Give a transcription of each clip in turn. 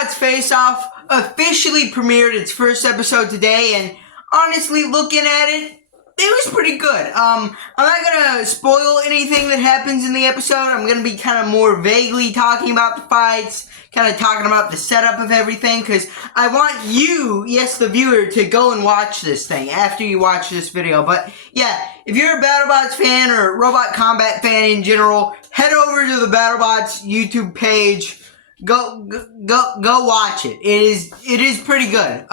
Battlebots Face Off officially premiered its first episode today, and honestly, looking at it, it was pretty good. I'm not gonna spoil anything that happens in the episode. I'm gonna be kind of more vaguely talking about the fights, kind of talking about the setup of everything, because I want you, yes, the viewer, to go and watch this thing after you watch this video. But yeah, if you're a Battlebots fan or Robot Combat fan in general, head over to the Battlebots YouTube page. Go watch it. It is pretty good.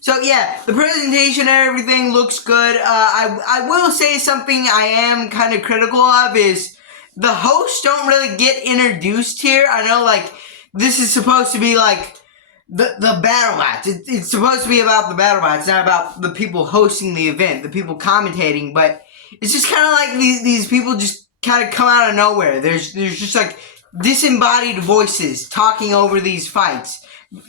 So yeah, the presentation and everything looks good. I will say something I am kind of critical of is the hosts don't really get introduced here. I know, like, this is supposed to be like the Battlebots. It's supposed to be about the Battlebots, not about the people hosting the event, the people commentating. But it's just kind of like these people just kind of come out of nowhere. There's just like disembodied voices talking over these fights,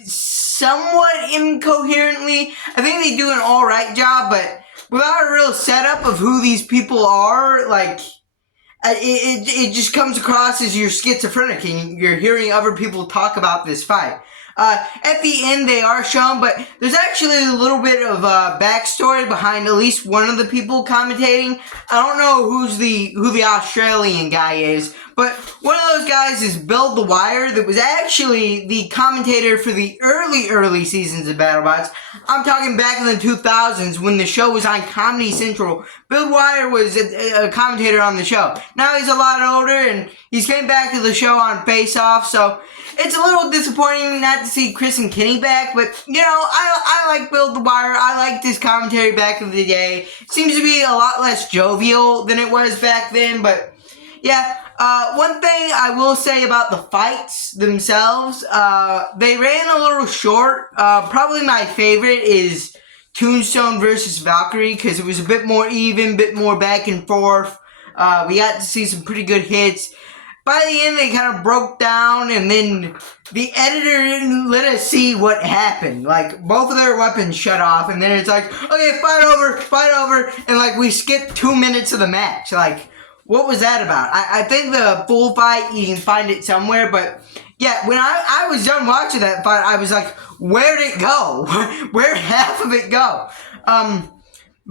somewhat incoherently. I think they do an alright job, but without a real setup of who these people are, like, it just comes across as you're schizophrenic and you're hearing other people talk about this fight. At the end, they are shown, but there's actually a little bit of backstory behind at least one of the people commentating. I don't know who the Australian guy is, but one of those guys is Bill the Wire, that was actually the commentator for the early seasons of Battlebots. I'm talking back in the 2000s when the show was on Comedy Central. Bill Wire was a commentator on the show. Now he's a lot older, and he's came back to the show on Face Off, so it's a little disappointing not to see Chris and Kenny back, but, you know, I like Bill the Wire. I liked his commentary back in the day. It seems to be a lot less jovial than it was back then, but yeah. One thing I will say about the fights themselves, they ran a little short. Probably my favorite is Tombstone versus Valkyrie, because it was a bit more even, bit more back and forth. We got to see some pretty good hits. By the end, they kind of broke down, and then the editor didn't let us see what happened. Like, both of their weapons shut off, and then it's like, okay, fight over, and like, we skipped 2 minutes of the match. Like, what was that about? I think the full fight, you can find it somewhere, but yeah, when I was done watching that fight, I was like, where'd it go? Where'd half of it go?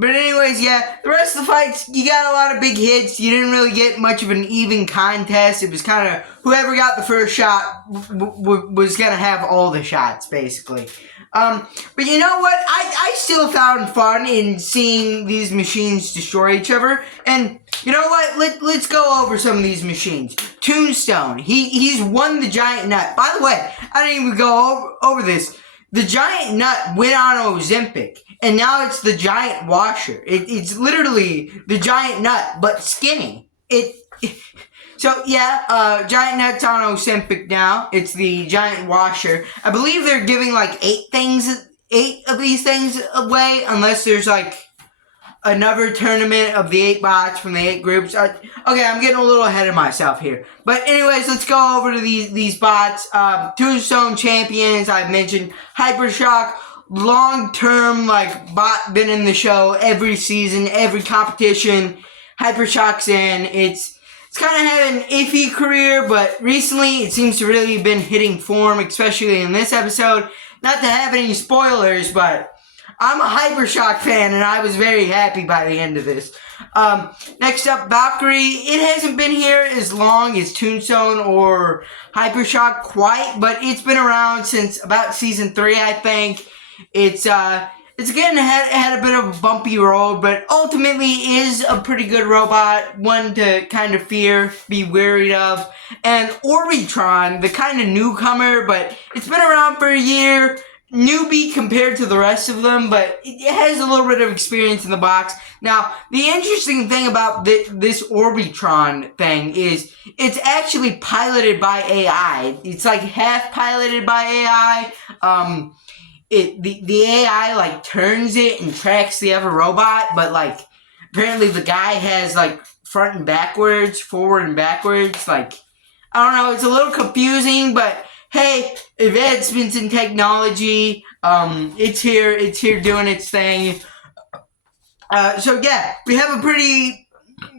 But anyways, yeah, the rest of the fights, you got a lot of big hits. You didn't really get much of an even contest. It was kind of whoever got the first shot was going to have all the shots, basically. But you know what? I still found fun in seeing these machines destroy each other. And you know what? Let's go over some of these machines. Tombstone, he's won the giant nut. By the way, I didn't even go over this. The giant nut went on Ozempic, and now it's the giant washer. It's literally the giant nut, but skinny. So yeah, giant nut's on Ozempic now. It's the giant washer. I believe they're giving like 8 of these things away, unless there's like another tournament of the 8 bots from the 8 groups. Okay, I'm getting a little ahead of myself here. But anyways, let's go over to these bots. Tombstone champions, I've mentioned. Hypershock, long-term, like, bot, been in the show every season, every competition. Hypershock's in. It's kind of had an iffy career, but recently it seems to really have been hitting form, especially in this episode. Not to have any spoilers, but I'm a Hypershock fan, and I was very happy by the end of this. Next up, Valkyrie. It hasn't been here as long as Tombstone or Hypershock quite, but it's been around since about Season 3, I think. It's again had a bit of a bumpy road, but ultimately is a pretty good robot, one to kind of be worried of. And Orbitron, the kind of newcomer, but it's been around for a year. Newbie compared to the rest of them, but it has a little bit of experience in the box. Now, the interesting thing about this Orbitron thing is it's actually piloted by AI. It's like half piloted by AI. The AI like turns it and tracks the other robot, but like apparently the guy has like front and backwards, forward and backwards. Like, I don't know, it's a little confusing, but hey, advancements in technology, it's here doing its thing. So yeah, we have a pretty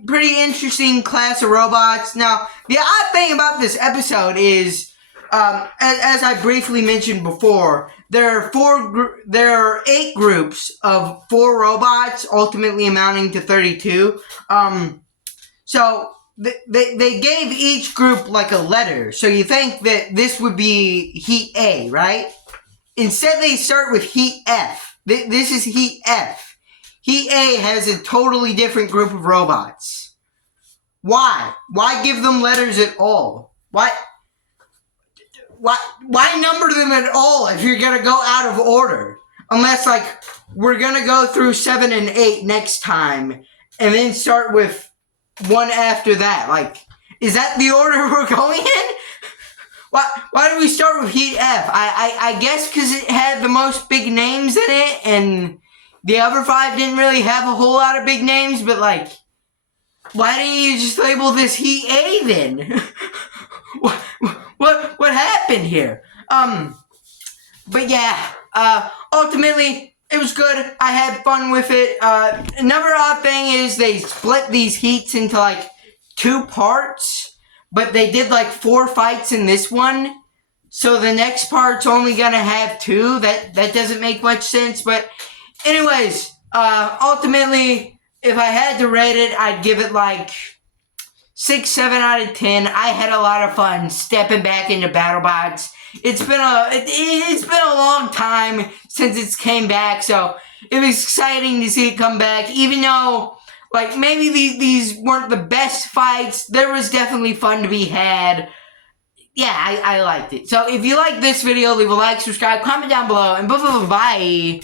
interesting class of robots. Now, the odd thing about this episode is as I briefly mentioned before, there are 8 groups of 4 robots, ultimately amounting to 32. So they gave each group like a letter. So you think that this would be Heat A, right? Instead, they start with Heat F. This is Heat F. Heat A has a totally different group of robots. Why? Why give them letters at all? Why number them at all if you're gonna go out of order? Unless, like, we're gonna go through 7 and 8 next time, and then start with 1 after that. Like, is that the order we're going in? Why did we start with Heat F? I guess because it had the most big names in it, and the other 5 didn't really have a whole lot of big names, but, like, why didn't you just label this Heat A then? What happened here? But yeah, ultimately, it was good. I had fun with it. Another odd thing is they split these heats into, like, 2 parts. But they did like 4 fights in this one. So the next part's only gonna have 2. That doesn't make much sense. But anyways, ultimately, if I had to rate it, I'd give it like 6, 7 out of 10. I had a lot of fun stepping back into Battlebots. It's been a long time since it's came back, so it was exciting to see it come back, even though, like, maybe these weren't the best fights. There was definitely fun to be had. Yeah, I liked it. So if you like this video, leave a like, subscribe, comment down below, and bye.